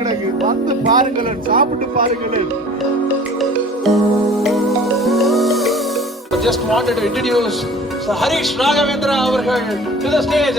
கிடக்கு, வந்து பாருங்களேன், சாப்பிட்டு பாருங்களேன். Just wanted to introduce Harish Raghavendra அவர்கள் to the stage.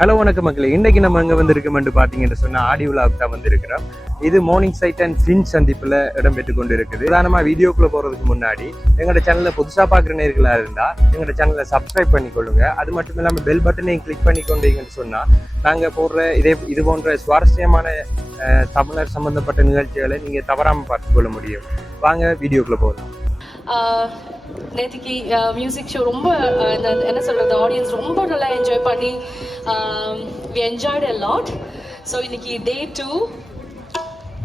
ஹலோ வணக்கம் மக்களே, இன்னைக்கு நம்ம எங்கே வந்திருக்கோம்னு பார்த்தீங்கன்னு சொன்னால் ஆடி விழாவுக்கு தான் வந்திருக்கிறோம். இது மார்னிங் சைட் அண்ட் ஃபின் சந்திப்பில் இடம்பெற்று கொண்டு இருக்குது. உதாரணமாக வீடியோக்குள்ளே போகிறதுக்கு முன்னாடி எங்களோட சேனலில் புதுசாக பார்க்குற நேர்களாக இருந்தால் எங்களோட சேனலை சப்ஸ்கிரைப் பண்ணிக்கொள்ளுங்க. அது மட்டும் இல்லாமல் பெல் பட்டனையும் கிளிக் பண்ணி கொண்டீங்கன்னு சொன்னால் நாங்கள் போடுற இது போன்ற சுவாரஸ்யமான தமிழர் சம்பந்தப்பட்ட நிகழ்ச்சிகளை நீங்கள் தவறாமல் பார்த்துக்கொள்ள முடியும். வாங்க வீடியோக்குள்ளே போகலாம். நேற்றுக்கு மியூசிக் ஷோ ரொம்ப என்ன சொல்கிறது, ஆடியன்ஸ் ரொம்ப நல்லா என்ஜாய் பண்ணி we enjoyed a lot. So இன்னைக்கு day 2.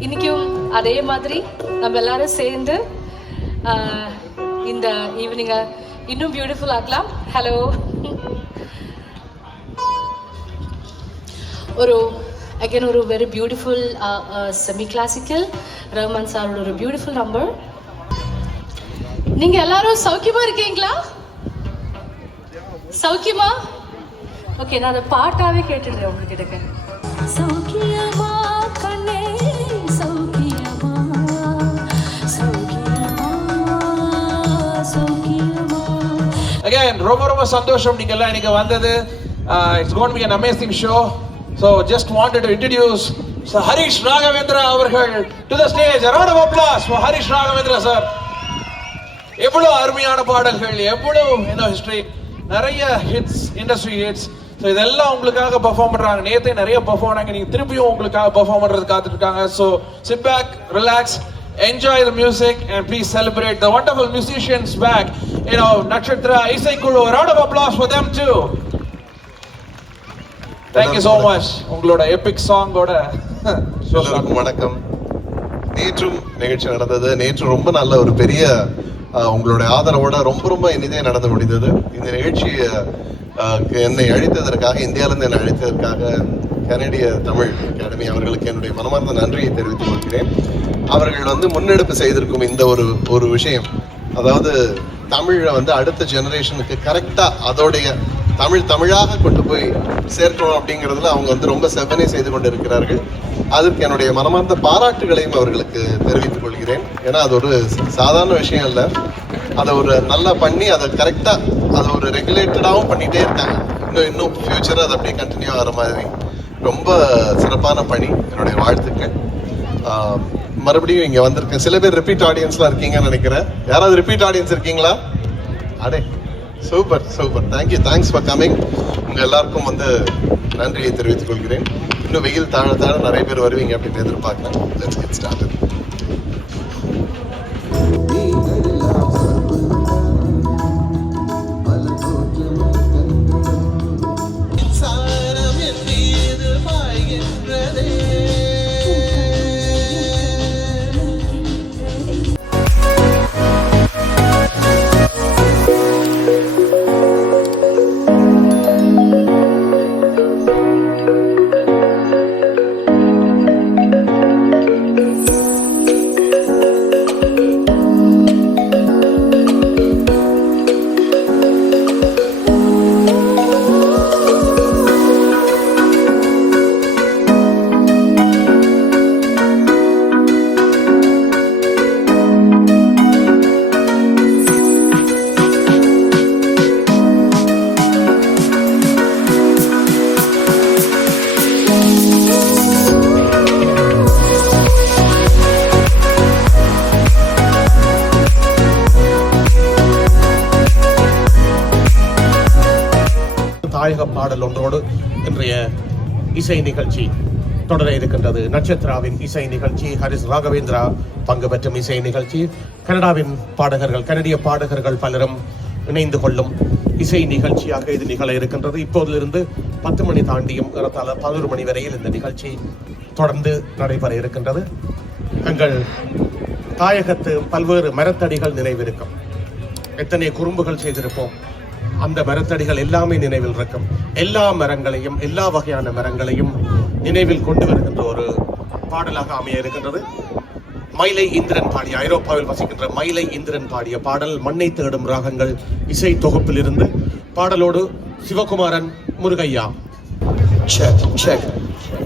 இன்றைக்கும் அதே மாதிரி நம்ம எல்லாரும் சேர்ந்து இந்த ஈவினிங்கை இன்னும் பியூட்டிஃபுல் ஆக்கலாம். ஹலோ, ஒரு very beautiful semi classical Rahman சாரோட ஒரு பியூட்டிஃபுல் நம்பர். நீங்க எல்லாரும் சௌக்கியமா இருக்கீங்களா? சௌக்கியமா? ஓகே, நான் அதை பாட்டாவே கேட்டுடுறேன் உங்ககிட்ட. சௌக்கியமா கண்ணே, சௌக்கியமா, சௌக்கியமா, சௌக்கியமா. Again, ரொம்ப சந்தோஷம் நீங்க எல்லாம் இன்னைக்கு வந்தது. It's going to be an amazing show. So just wanted to introduce Harish Raghavendra அவர்கள் to the stage. A round of applause for Harish Raghavendra sir. எவ்வளவு அருமையான பாடல்கள், எவ்வளவு ஹிஸ்டரி, நிறைய ஹிட்ஸ், இண்டஸ்ட்ரி ஹிட்ஸ். ஸோ இதெல்லாம் உங்களுக்காக பெர்ஃபார்ம் பண்றாங்க. நேற்றே நிறைய பெர்ஃபார்ம் பண்ணாங்க, நீங்க திருப்பியும் உங்களுக்காக பெர்ஃபார்ம் பண்றது காத்துட்டு இருக்காங்க. So sit back, relax, enjoy the music and please celebrate the wonderful musicians back. Natchathira இசைக்குழு, a round of applause for them too. Thank you so much. உங்களோட எபிக் சாங்கோட வணக்கம். நேற்றும் நிகழ்ச்சி நடந்தது. நேற்று ரொம்ப நல்ல ஒரு பெரிய உங்களுடைய ஆதரவோட ரொம்ப இனிதே நடந்து முடிந்தது. இந்த நிகழ்ச்சி என்னை அழைத்ததற்காக, இந்தியாவிலிருந்து என்னை அழைத்ததற்காக கனடிய தமிழ் அகாடமி அவர்களுக்கு என்னுடைய மனமார்ந்த நன்றியை தெரிவித்துக் கொள்கிறேன். அவர்கள் முன்னெடுப்பு செய்திருக்கும் இந்த ஒரு விஷயம், அதாவது தமிழை அடுத்த ஜெனரேஷனுக்கு கரெக்டா அதோடைய தமிழாக கொண்டு போய் சேர்க்கணும் அப்படிங்கிறதுல அவங்க ரொம்ப செவ்வனே செய்து கொண்டு இருக்கிறார்கள். அதுக்கு என்னுடைய மனமார்ந்த பாராட்டுகளையும் அவர்களுக்கு தெரிவித்துக் கொள்கிறேன். ஏன்னா அது ஒரு சாதாரண விஷயம் இல்லை. அதை ஒரு நல்லா பண்ணி அதை கரெக்டா அதை ஒரு ரெகுலேட்டடாகவும் பண்ணிட்டே இருக்காங்க. இன்னும் ஃபியூச்சர் அது அப்படியே கண்டினியூ ஆகிற மாதிரி ரொம்ப சிறப்பான பணி. என்னுடைய வாழ்த்துக்கள். மறுபடியும் இங்க வந்திருக்கேன். சில பேர் ரிப்பீட் ஆடியன்ஸ்லாம் இருக்கீங்கன்னு நினைக்கிறேன். யாராவது ரிப்பீட் ஆடியன்ஸ் இருக்கீங்களா? அடே சூப்பர். Thanks for coming. உங்க எல்லாருக்கும் நன்றியை தெரிவித்துக் கொள்கிறேன். இன்னும் வெயில் தாழ நிறைய பேர் வருவீங்க அப்படின்னு எதிர்பார்க்கிறேன். Let's get started. தாயக பாடல் ஒன்றோடு இன்றைய இசை நிகழ்ச்சி தொடர இருக்கின்றது. நட்சத்திராவின் இசை நிகழ்ச்சி, ஹரிஷ் ராகவேந்திரா பங்கு பெற்றும் இசை நிகழ்ச்சி, கனடாவின் பாடகர்கள், கனடிய பாடகர்கள் பலரும் இணைந்து கொள்ளும் இசை நிகழ்ச்சியாக இது நிகழ இருக்கின்றது. இப்போதிலிருந்து 10 மணி தாண்டியும் 11 மணி வரையில் இந்த நிகழ்ச்சி தொடர்ந்து நடைபெற இருக்கின்றது. எங்கள் தாயகத்து பல்வேறு மரத்தடிகள் நினைவிருக்கும். எத்தனை குறும்புகள் செய்திருப்போம், அந்த மரத்தடிகள் எல்லாமே நினைவில் இருக்கும். எல்லா மரங்களையும், எல்லா வகையான மரங்களையும் நினைவில் கொண்டு வருகின்ற ஒரு பாடலாக அமைய இருக்கின்றது. மயிலை இந்திரன் பாடிய, ஐரோப்பாவில் வசிக்கின்ற மயிலை இந்திரன் பாடிய பாடல் மண்ணை தேடும் ராகங்கள் இசை தொகுப்பில் இருந்து. பாடலோடு சிவகுமாரன், முருகையா.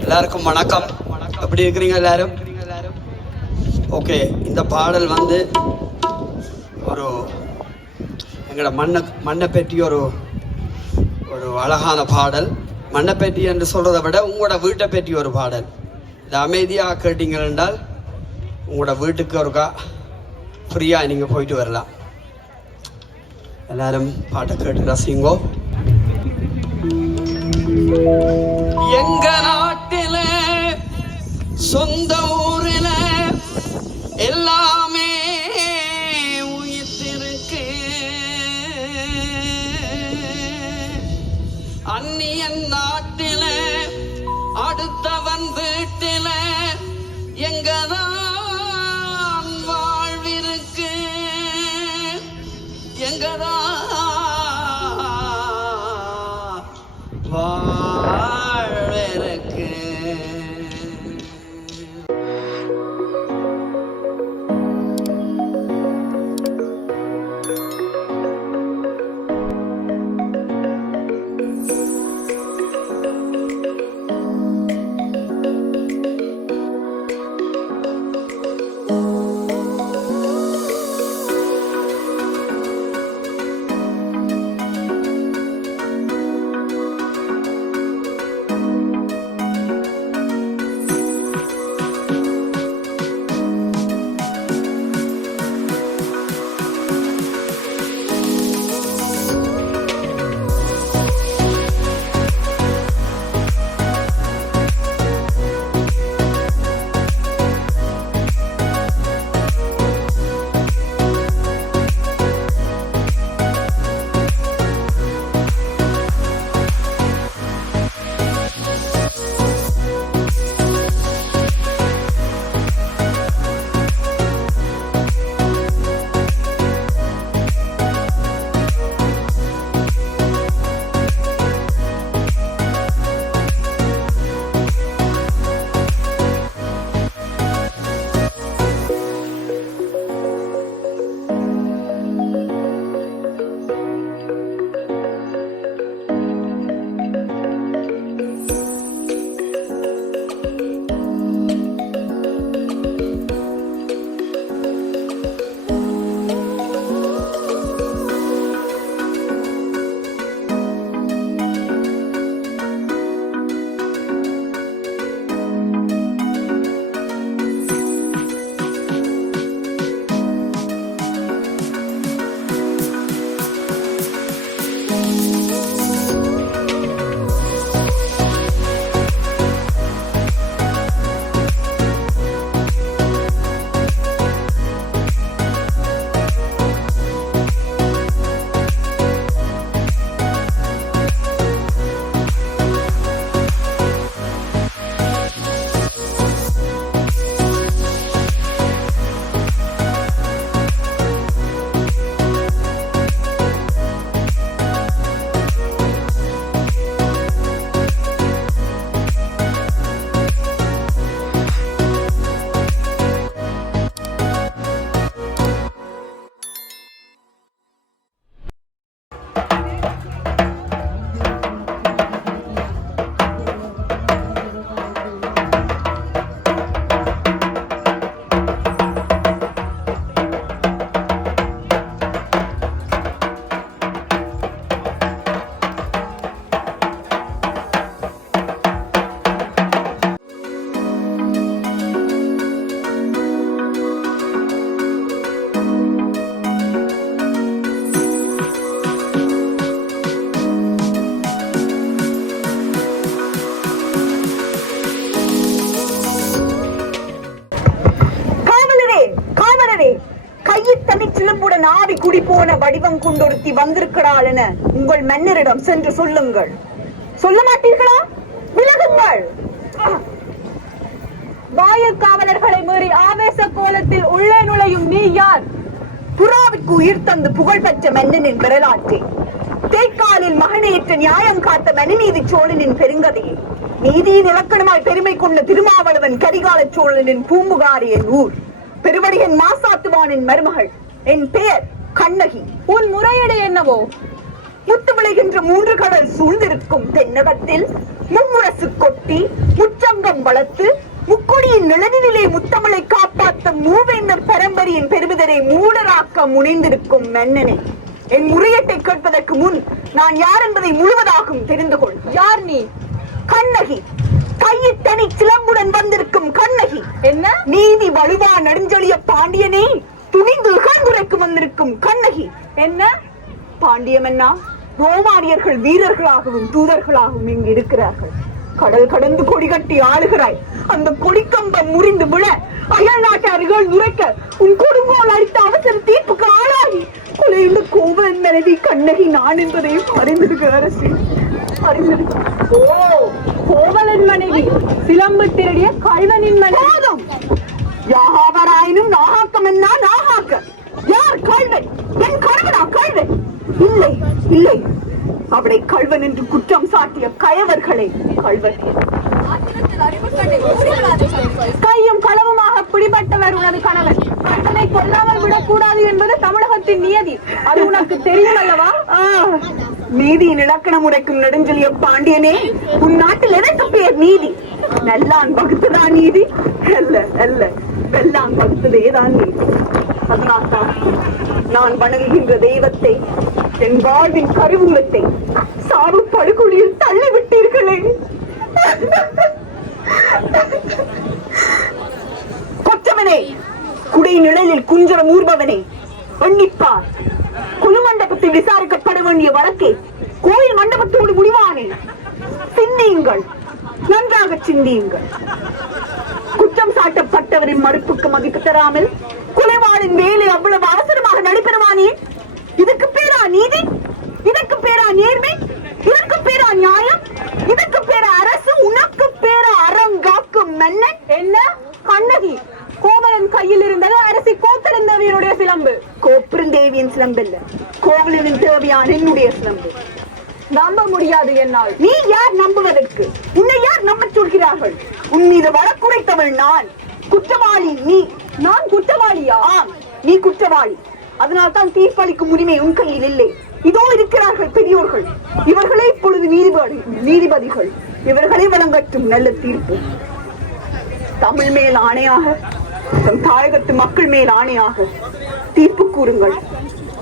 எல்லாருக்கும் வணக்கம். எப்படி இருக்கிறீங்க எல்லாரும்? ஓகே, இந்த பாடல் வந்து ஒரு எங்களோட மண்ணை பற்றி ஒரு அழகான பாடல். மண்ணை பற்றி என்று சொல்றதை விட உங்களோட வீட்டை பற்றி ஒரு பாடல். இது அமைதியாக கேட்டீங்க என்றால் உங்களோட வீட்டுக்கு ஒருக்கா ஃப்ரீயாக நீங்கள் போயிட்டு வரலாம். எல்லாரும் பாட்டை கேட்டு ரசிங்கோ. எங்க நாட்டில சொந்த ஊரில் எல்லாமே உயிர்த்திருக்கு. அந்நியன் நாட்டில அடுத்தவன் வீட்டில எங்கதான் வாழ்விருக்கு, எங்கதான் வாழ்விருக்கு. ஆவி குடி போன வடிவம் கொண்டொருத்தி வந்திருக்கிறாள் என உங்கள் மன்னரிடம் சென்று சொல்லுங்கள். சொல்ல மாட்டீர்களா? விலகுங்கள். வாயில் காவலர்களை மீறி ஆவேச கோலத்தில் உள்ளே நுழையும் நீ யார்? புறாவிற்கு உயிர் தந்து புகழ்பெற்ற மன்னனின் வரலாற்றை, தேய்க்காலில் மகனையற்ற நியாயம் காத்த மனுநீதி சோழனின் பெருங்கதையை நீதியின் இலக்கணமாய் பெருமை கொண்ட திருமாவளவன் கரிகால சோழனின் பூம்புகாரி என் ஊர். பெருவடியன் மாசாத்துவானின் மருமகள். என் பெயர் கண்ணகி. உன் முறையீடு என்னவோ? முத்து விளைகின்ற 3 கடல் சூழ்ந்திருக்கும் தென்னகத்தில் மும்முரசு கொட்டி முச்சங்கம் வளர்த்து முக்கொடியின் நிழலிலே முத்தமிழை காப்பாற்ற மூவேந்தர் பரம்பரையின் பெருமிதரை மூடராக்க முனைந்திருக்கும் மன்னனே, என் முறையீட்டை கேட்பதற்கு முன் நான் யார் என்பதை முழுவதாகவும் தெரிந்து கொள். யார் நீ? கண்ணகி, கையிட்டணி சிலம்புடன் வந்திருக்கும் கண்ணகி. என்ன? நீதி வலுவா நெடுஞ்செழிய பாண்டியனே துணிந்து இகழ்ந்துரைக்கு வந்திருக்கும் கண்ணகி. என்ன? பாண்டிய மன்னா, ரோமானியர்கள் வீரர்களாகவும் தூதர்களாகவும் இங்கு இருக்கிறார்கள். கடல் கடந்து கொடி கட்டி ஆளுகிறாய். அந்த கொடிக்கம்பம் முறிந்து விழ அயல் நாட்டார்கள் உரைக்க உன் கொடுங்கோல் அடித்த அவசர தீர்ப்புக்கு ஆளாகி கொலையுள்ள கோவலன் மனைவி கண்ணகி நான் என்பதையும் அறிந்திருக்கிற அரசு. ஓ, கோவலன் மனைவி, சிலம்பு திருடிய கல்வனின் மனைவி. போதும். யாவராயினும் நாகாக்கம் என்ன நாகாக்க? யார் கல்வன்? என் கணவனா கல்வன்? இல்லை இல்லை, அவளை கல்வன் என்று குற்றம் சாட்டிய கயவர்களை கல்வன். கையும் களவுமாக பிடிபட்டவர் உனது கணவன். கட்டளை கொல்லாமல் விடக்கூடாது என்பது தமிழகத்தின் நியதி. அது உனக்கு தெரியும் அல்லவா? நீதியின் இலக்கணம் உரைக்கும் நெடுஞ்செழிய பாண்டியனே, உன் நாட்டில் எதற்கு பேர் நீதி? நல்லான் வகுத்துதான் நீதி? அல்ல அல்ல, வெள்ளான் வகுத்ததேதான் நீதி. அதனால்தான் நான் வணங்குகின்ற தெய்வத்தை, என் வாழ்வின் கருவூலத்தை சாவு படுகொலியில் தள்ளிவிட்டீர்களே. கொற்றவனே, குடை நிழலில் குஞ்சரம் ஊர்பவனே, எண்ணிப்பார். குழு மண்டபத்தில் விசாரிக்கப்பட வேண்டிய வழக்கை கோயில் மண்டபத்தோடு முடிவானே. சிந்தியுங்கள், நன்றாக சிந்தியுங்கள். குற்றம் சாட்டப்பட்டவரின் மறுப்புக்கு மதிப்பு தராமல் கொலைவாளின் வேலை அவ்வளவு அவசரமாக நடைபெறுவானே. இதுக்கு பேரா நீதி? இதற்கு பேரா நேர்மை? இதற்கு பேரா நியாயம்? இதற்கு பேரா அரசு? உனக்கு பேரா அறங்காக்கும் மன்னன்? என்ன? கண்ணகி, கோவலன் கையில் இருந்தது அரசி கோத்தலந்தேவியனுடைய சிலம்பு. கோப்பெருந்தேவியின் சிலம்பு இல்ல, கோவலனின் தேவையான என்னுடைய சிலம்பு. நம்ப முடியாது என்னால். நீ யார் நம்புவதற்கு? உன்னை யார் நம்ப சொல்கிறார்கள்? உன் மீது வழக்குரைத்தவள் நான். குற்றவாளி நீ. நான் குற்றவாளியா? ஆம், நீ குற்றவாளி. அதனால் தான் தீர்ப்பளிக்கும் உரிமை உன் கையில் இல்லை. இதோ இருக்கிறார்கள் பெரியோர்கள். இவர்களே இப்பொழுது நீதிபதிகள். இவர்களை வழங்கட்டும் நல்ல தீர்ப்பு. தமிழ் மேல் ஆணையாக, தம் தாயகத்து மக்கள் மேல் ஆணையாக தீர்ப்பு கூறுங்கள்,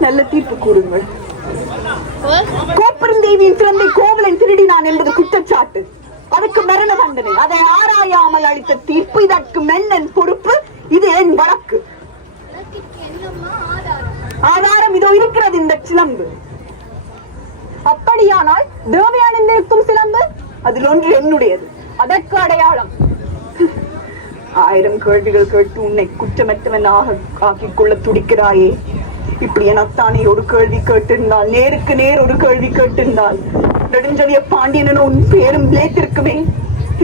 நல்ல தீர்ப்பு கூறுங்கள். கோப்பெருந்தேவியின் சிறந்தை கோவலன் திருடினான் என்பது குற்றச்சாட்டு. அதுக்கு மரண தண்டனை. அதை ஆராயாமல் அளித்த தீர்ப்பு. இதற்கு மன்னன் பொறுப்பு. இது என் வழக்கு. ஆதாரம் இதோ இருக்கிறது, இந்த சிலம்பு. அப்படியானால் தேவயானந்திருக்கும் சிலம்பு? அதில் ஒன்று என்னுடையது. அதற்கு அடையாளம்? 1000 கேள்விகள் கேட்டு உன்னை குற்றமற்றவனாக ஆக்கிக் கொள்ள துடிக்கிறாயே. இப்படி எனத்தானே ஒரு கேள்வி கேட்டிருந்தால், நேருக்கு நேர் ஒரு கேள்வி கேட்டிருந்தால், நெடுஞ்செழிய பாண்டியன் உன் பேரும் பிழைத்திருக்குமே.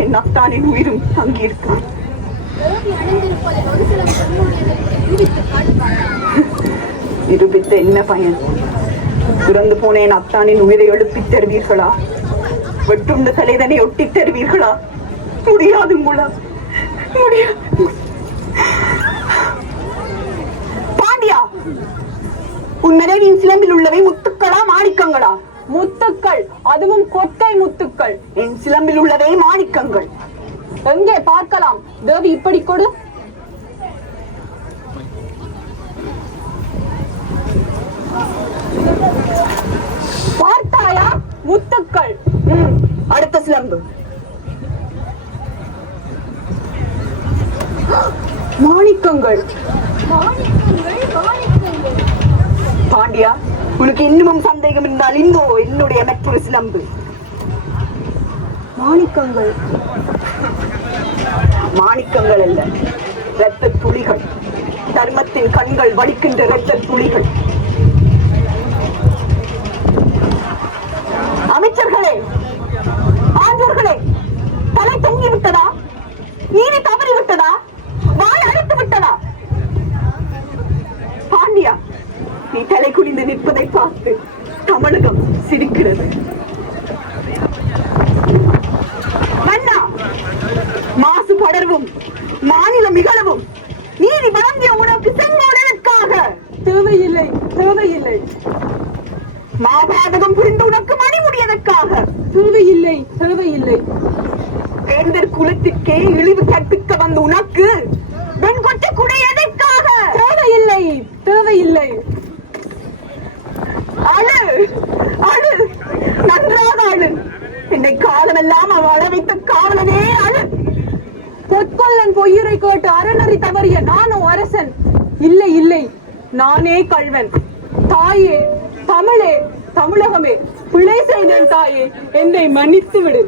என் அத்தானின் உயிரும் தங்கியிருக்கும். நிரூபித்த என்ன பயன்? இறந்து போன என் அத்தானின் உயிரை எழுப்பித் தருவீர்களா? வெட்டுண்ட தலைதனை ஒட்டித் தருவீர்களா? முடியாது முலா, முடியாது. பாண்டியா, உன் மனைவியின் சிலம்பில் உள்ளவை முத்துக்களா மாணிக்கங்களா? முத்துக்கள், அதுவும் கொட்டை முத்துக்கள். என் சிலம்பில் உள்ளவை மாணிக்கங்கள். எங்கே பார்க்கலாம்? தேவி, இப்படி கொடு. பார்த்தாயா? முத்துக்கள். அடுத்த சிலம்பு. மாணிக்கங்கள். பாண்டியா, உனக்கு இன்னமும் சந்தேகம் இருந்தால் இந்தோ என்னுடைய மற்றொரு சிலம்பு. மாணிக்கங்கள். மாணிக்கங்கள் அல்ல, இரத்த துளிகள். தர்மத்தின் கண்கள் வடிக்கின்ற இரத்த துளிகள். அமைச்சர்களே, ஆண்டவர்களே, தலை தொங்கி விட்டதா? நீதி தவறி விட்டதா? வாய் அழைத்து விட்டதா? பாண்டியா, நீ தலை குனிந்து நிற்பதை பார்த்து தமிழகம் சிரிக்கிறது. மன்னா, நானோ அரசன்? இல்லை இல்லை, நானே கள்வன். தாயே, தமிழே, தமிழகமே, பிழை செய்தேன் தாயே, என்னை மன்னித்து விடு.